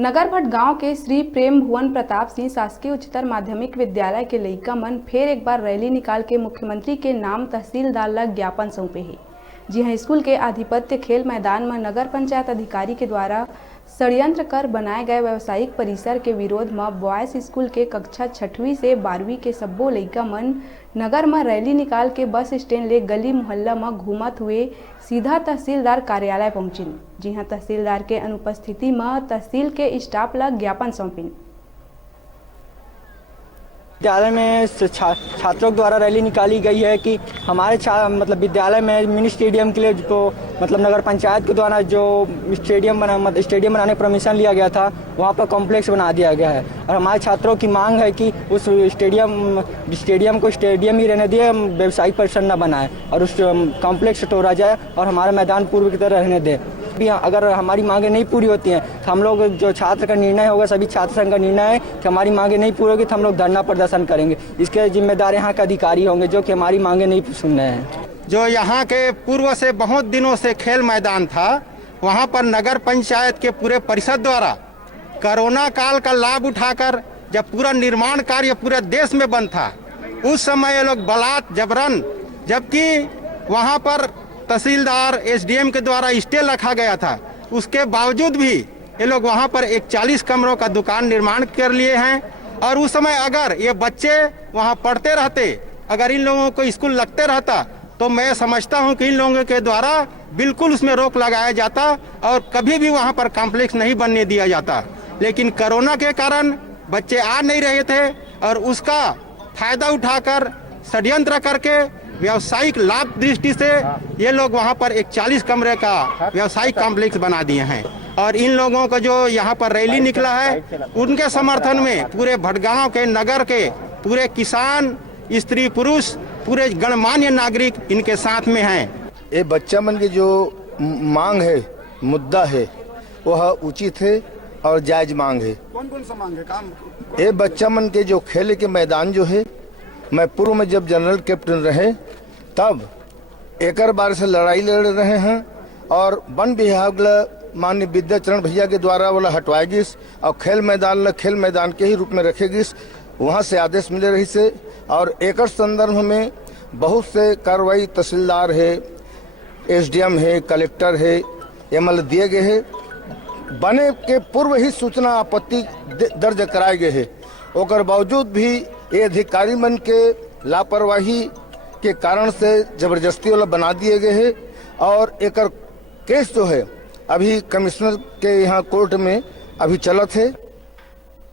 नगरभट गांव के श्री प्रेम भुवन प्रताप सिंह शासकीय उच्चतर माध्यमिक विद्यालय के लइका मन फिर एक बार रैली निकाल के मुख्यमंत्री के नाम तहसीलदार ला ज्ञापन सौंपे है। जी हां, स्कूल के आधिपत्य खेल मैदान में नगर पंचायत अधिकारी के द्वारा षड्यंत्र कर बनाए गए व्यावसायिक परिसर के विरोध में बॉयज स्कूल के कक्षा 6वीं से 12वीं के सब्बो लइका मन नगर में रैली निकाल के बस स्टैंड ले गली मोहल्ला में घूमत हुए सीधा तहसीलदार कार्यालय पहुंचिन। जी हां, तहसीलदार के अनुपस्थिति में तहसील के स्टाफ ला ज्ञापन सौंपिन। विद्यालय में छात्रों द्वारा रैली निकाली गई है कि हमारे विद्यालय में मिनी स्टेडियम के लिए जो नगर पंचायत के द्वारा जो स्टेडियम बनाने का परमिशन लिया गया था, वहाँ पर कॉम्प्लेक्स बना दिया गया है। और हमारे छात्रों की मांग है कि उस स्टेडियम को स्टेडियम ही रहने दिए, व्यवसायिक परिसर न बनाए और उस कॉम्प्लेक्स तोड़ा जाए और हमारा मैदान पूर्व की तरह रहने दे। अगर हमारी मांगे नहीं पूरी होती हैं तो हम लोग जो छात्र का निर्णय होगा, सभी छात्र संघ का निर्णय है कि हमारी मांगे नहीं पूरी होगी तो हम लोग धरना प्रदर्शन करेंगे। इसके जिम्मेदार यहाँ के अधिकारी होंगे जो कि हमारी मांगे नहीं सुन रहे हैं। जो यहाँ के पूर्व से बहुत दिनों से खेल मैदान था, वहाँ पर नगर पंचायत के पूरे परिषद द्वारा कोरोना काल का लाभ उठाकर जब पूरा निर्माण कार्य पूरे देश में बंद था, उस समय ये लोग बलात् जबरन, जबकि वहाँ पर तहसीलदार एसडीएम के द्वारा स्टे रखा गया था, उसके बावजूद भी ये लोग वहाँ पर एक 40 कमरों का दुकान निर्माण कर लिए हैं। और उस समय अगर ये बच्चे वहाँ पढ़ते रहते, अगर इन लोगों को स्कूल लगते रहता, तो मैं समझता हूँ कि इन लोगों के द्वारा बिल्कुल उसमें रोक लगाया जाता और कभी भी वहाँ पर कॉम्प्लेक्स नहीं बनने दिया जाता। लेकिन कोरोना के कारण बच्चे आ नहीं रहे थे और उसका फायदा उठाकर षड्यंत्र करके व्यावसायिक लाभ दृष्टि से ये लोग वहाँ पर एक 40 कमरे का व्यावसायिक कॉम्प्लेक्स बना दिए हैं। और इन लोगों का जो यहाँ पर रैली निकला है, उनके समर्थन में पूरे भटगांव के नगर के पूरे किसान, स्त्री पुरुष, पूरे गणमान्य नागरिक इनके साथ में हैं। ये बच्चा मन की जो मांग है, मुद्दा है, वह उचित है और जायज मांग है। कौन सा मांग है? काम ये बच्चा मन के जो खेल के मैदान जो है, मैं पूर्व में जब जनरल कैप्टन रहे तब एकर बार से लड़ाई लड़ रहे हैं और वन विभाग माननीय विद्याचरण भैया के द्वारा वाला हटवाएगी और खेल मैदान के ही रूप में रखेगी। वहाँ से आदेश मिले रही से और एकर संदर्भ में बहुत से कार्रवाई तहसीलदार है, एसडीएम है, कलेक्टर है, एमएलए दिए गए हैं। बने के पूर्व ही सूचना आपत्ति दर्ज कराए गए हैं। ओकर बावजूद भी ये अधिकारी मन के लापरवाही के कारण से जबरदस्ती वाला बना दिए गए हैं और एकर केस जो है अभी कमिश्नर के यहाँ कोर्ट में अभी चलत है।